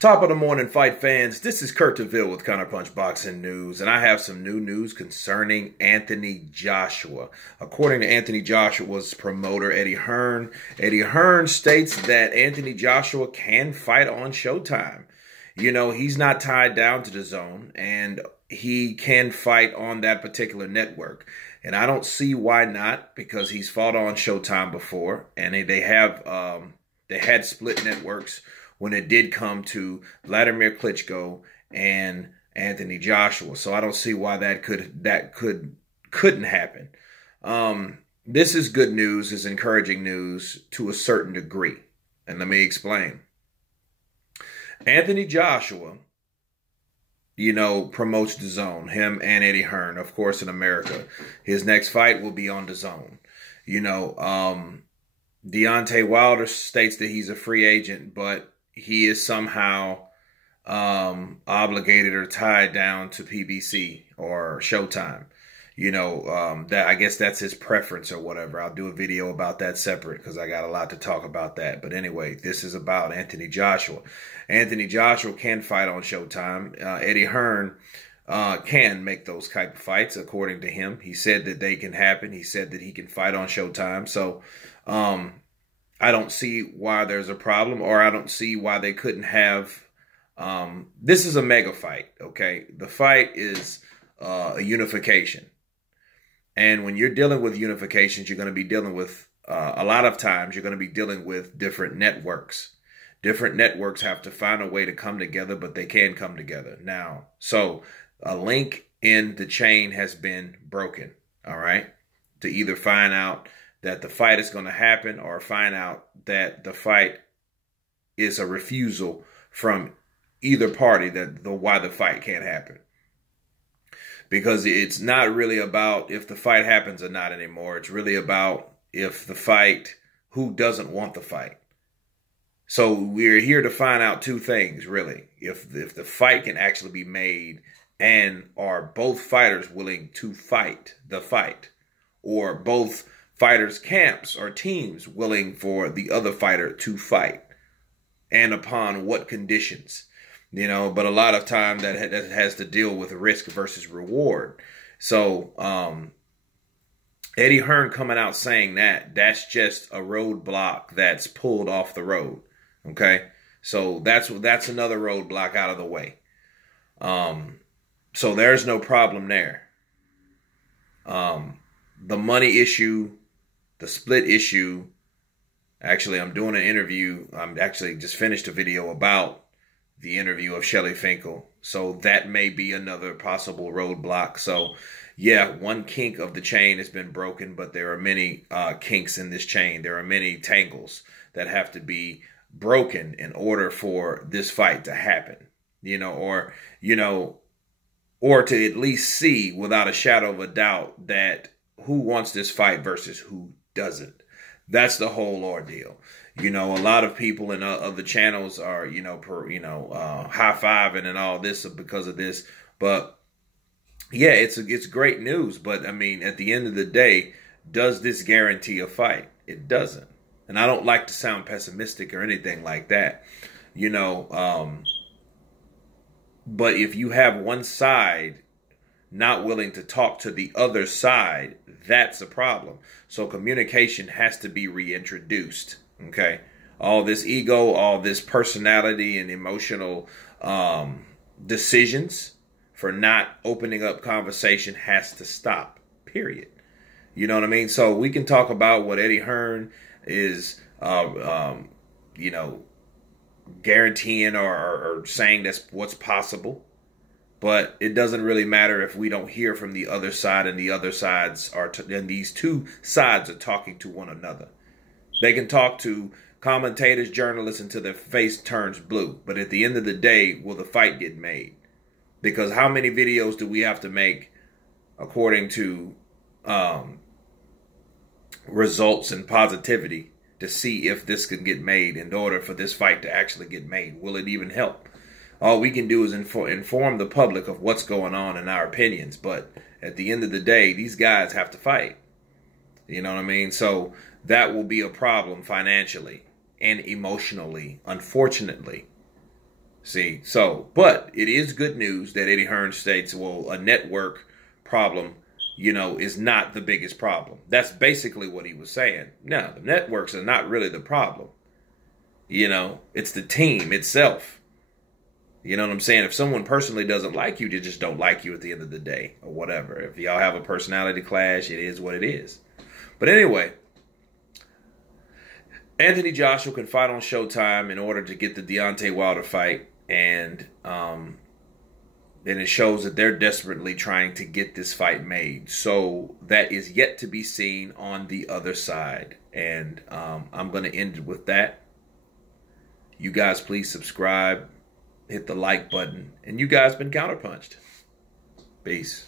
Top of the morning, fight fans. This is Kurt DeVille with Counterpunch Boxing News, and I have some new news concerning Anthony Joshua. According to Anthony Joshua's promoter, Eddie Hearn states that Anthony Joshua can fight on Showtime. You know, he's not tied down to DAZN, and he can fight on that particular network. And I don't see why not, because he's fought on Showtime before, and they had split networks when it did come to Vladimir Klitschko and Anthony Joshua. So I don't see why that couldn't happen. This is good news, is encouraging news to a certain degree. And let me explain. Anthony Joshua, you know, promotes DAZN, him and Eddie Hearn, of course, in America. His next fight will be on DAZN. You know, Deontay Wilder states that he's a free agent, but he is somehow obligated or tied down to PBC or Showtime. You know, that I guess that's his preference or whatever. I'll do a video about that separate because I got a lot to talk about that. But anyway, this is about Anthony Joshua. Anthony Joshua can fight on Showtime. Eddie Hearn can make those type of fights, according to him. He said that they can happen. He said that he can fight on Showtime. So I don't see why there's a problem, or I don't see why they couldn't have. This is a mega fight, okay? The fight is a unification. And when you're dealing with unifications, you're going to be dealing with, a lot of times, you're going to be dealing with different networks. Different networks have to find a way to come together, but they can come together. Now, so a link in the chain has been broken, all right? To either find out that the fight is going to happen or find out that the fight is a refusal from either party why the fight can't happen. Because it's not really about if the fight happens or not anymore. It's really about if the fight, who doesn't want the fight. So we're here to find out two things, really. If the fight can actually be made, and are both fighters willing to fight the fight, or both fighters' camps or teams willing for the other fighter to fight, and upon what conditions. You know, but a lot of time that has to deal with risk versus reward. So Eddie Hearn coming out saying that's just a roadblock that's pulled off the road. Okay, so that's another roadblock out of the way. So there's no problem there. The money issue, the split issue. Actually, I'm doing an interview. I'm actually just finished a video about the interview of Shelly Finkel. So that may be another possible roadblock. So yeah, one kink of the chain has been broken, but there are many kinks in this chain. There are many tangles that have to be broken in order for this fight to happen, you know, or to at least see without a shadow of a doubt that who wants this fight versus who doesn't. That's the whole ordeal. You know, a lot of people in other channels are, high-fiving and all this because of this. But yeah, it's great news. But I mean, at the end of the day, does this guarantee a fight? It doesn't. And I don't like to sound pessimistic or anything like that, you know. But if you have one side not willing to talk to the other side, that's a problem. So communication has to be reintroduced. Okay, all this ego, all this personality and emotional decisions for not opening up conversation has to stop, period. You know what I mean? So we can talk about what Eddie Hearn is, guaranteeing or saying that's what's possible. But it doesn't really matter if we don't hear from the other side, and the other sides and these two sides are talking to one another. They can talk to commentators, journalists until their face turns blue. But at the end of the day, will the fight get made? Because how many videos do we have to make according to results and positivity to see if this can get made in order for this fight to actually get made? Will it even help? All we can do is inform the public of what's going on in our opinions. But at the end of the day, these guys have to fight. You know what I mean? So that will be a problem financially and emotionally, unfortunately. See, so, but it is good news that Eddie Hearn states, well, a network problem, you know, is not the biggest problem. That's basically what he was saying. No, the networks are not really the problem. You know, it's the team itself. You know what I'm saying? If someone personally doesn't like you, they just don't like you at the end of the day or whatever. If y'all have a personality clash, it is what it is. But anyway, Anthony Joshua can fight on Showtime in order to get the Deontay Wilder fight. And then it shows that they're desperately trying to get this fight made. So that is yet to be seen on the other side. And I'm going to end it with that. You guys please subscribe, hit the like button. And you guys been counterpunched. Peace.